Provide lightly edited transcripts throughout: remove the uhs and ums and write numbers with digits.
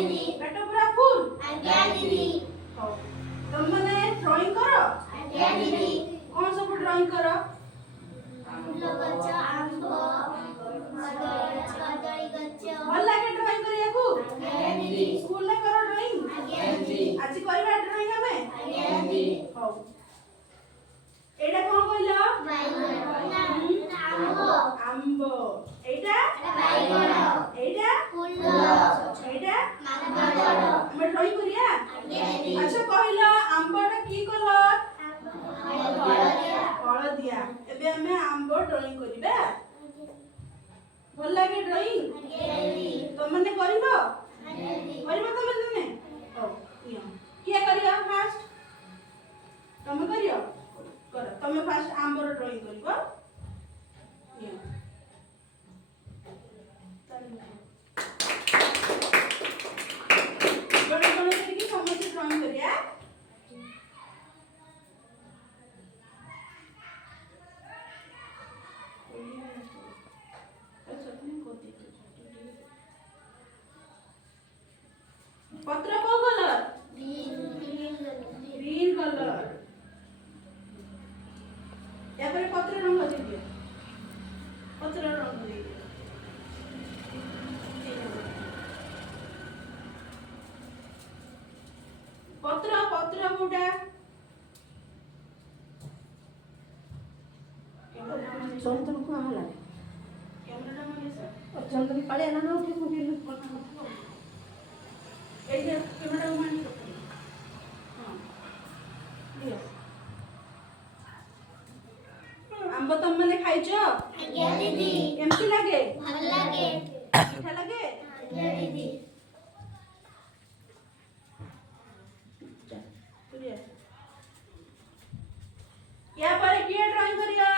पेट पूरा फुल ହଉ तुम मैंने ड्राइंग करो कौन सब ड्राइंग करो भल लगे ड्राइंग करियाकू स्कूल में करो ड्राइंग आज करबा ड्राइंग हमें हौ एटा कोन कहलो आंबो एटा एटा एटा हम ड्राइंग करिया अच्छा कहलो आंबोटा की कलर हळदिया एबे हमें आंबो ड्राइंग करिबा भल लागे ड्राइंग तुम मैंने करिबो तमे ओ नियो किया करियो फास्ट तुम करियो कर तुम फास्ट आंबर ड्राइंग करिबो नियो बड़े बड़े करके समस्त ड्राइंग करिया पत्र को कलर ग्रीन कलर या पर पत्र रंग दे दियो पत्र रंग दे दियो पत्र पत्र कोडा ଚନ୍ଦନ କୁ ଆମଲା कैमरा माने सर ଚନ୍ଦନ କାଳେ ନା ନା ଉଠି ମୁଠି ए जे कैमरा माने हां दियो आंब तुम मैंने खाइछो केमती लागे मीठा लागे या पर किए ड्राइंग करियो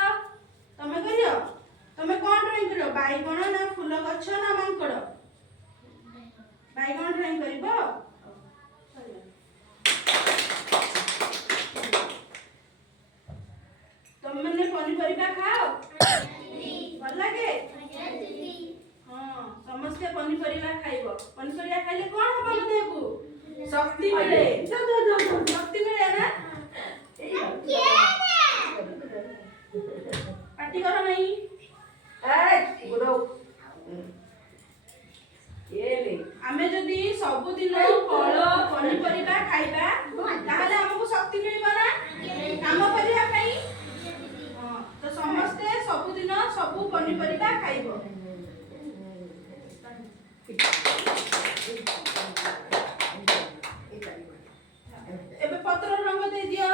तमे कोन ड्राइंग करियो बाइगण ना फूल गछ ना मांकड़ बाइगण ड्राइंग करिबो तुम मैंने पनीपरिया खाओ भल लागे हां समस्त पनीपरिया खाइबो पनीपरिया खाइले कोन होबो देह को शक्ति मिले शक्ति मिले ना पार्टी करो नहीं ए गुडो ये ले आमे जदी सब दिन फल पनीपरिया खाइबा ताहले हमको शक्ति मिलबो ना काम करिया खाई हां तो समस्त सब दिन सब पनीपरिया खाइबो एबे पत्र रंग दे दियो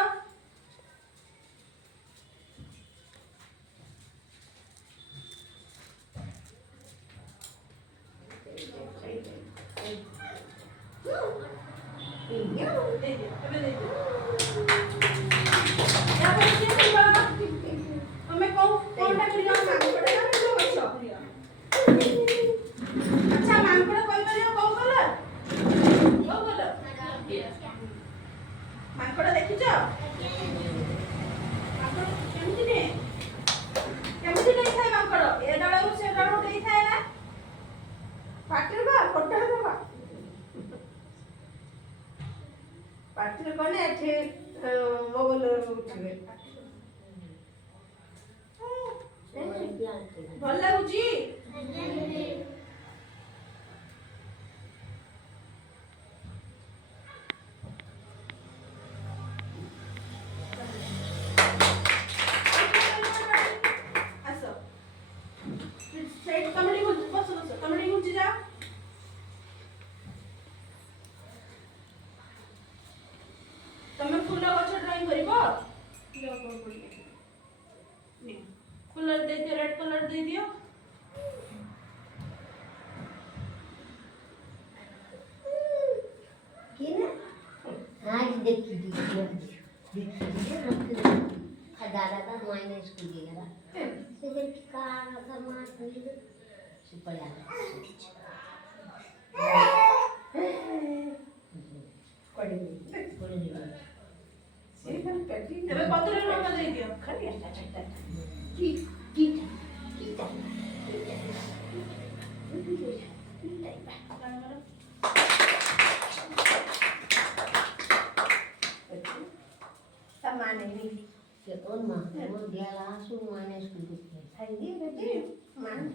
दे दियो एबे दे दियो या पर किए करबा हमें कोनटा करियो मांकड़ ना फूल गछ अच्छा मांकड़ कोइ करियो को कलर मांकड़ देखिछो मांकड़ केमती नहीं खाए मांकड़ ए डाळू से डाळू नहीं खाए ना पाटिर बा कोटा देबा ପାଟିରେ କଲେ ଏଠି ମୋଗଲ ଉଠିବେ ଭଲ ଲାଗୁଛି ଆସ ସେଇଠି ତମେ ଟିକେ ବସ ତମେ ଟିକେ ଘୁଞ୍ଚି ଯାଅ तमे फूल गछ ड्राइंग करिबो लो कोन पड़ी ने कलर दे दियो रेड कलर दे दियो की ना आज देखी खदारा का मायने स्कूल गया से जब का का मां से पड़ा ଏବେ ପତ୍ର ରଙ୍ଗ ଦେଇ ଦିଅ ଖାଲି ଆଟା ଚାଟା की की ତାଙ୍କର माने नहीं કે ઓનમાં એમાં ગયા શું માને સ્કૂલ થઈ ગઈ બેટી માન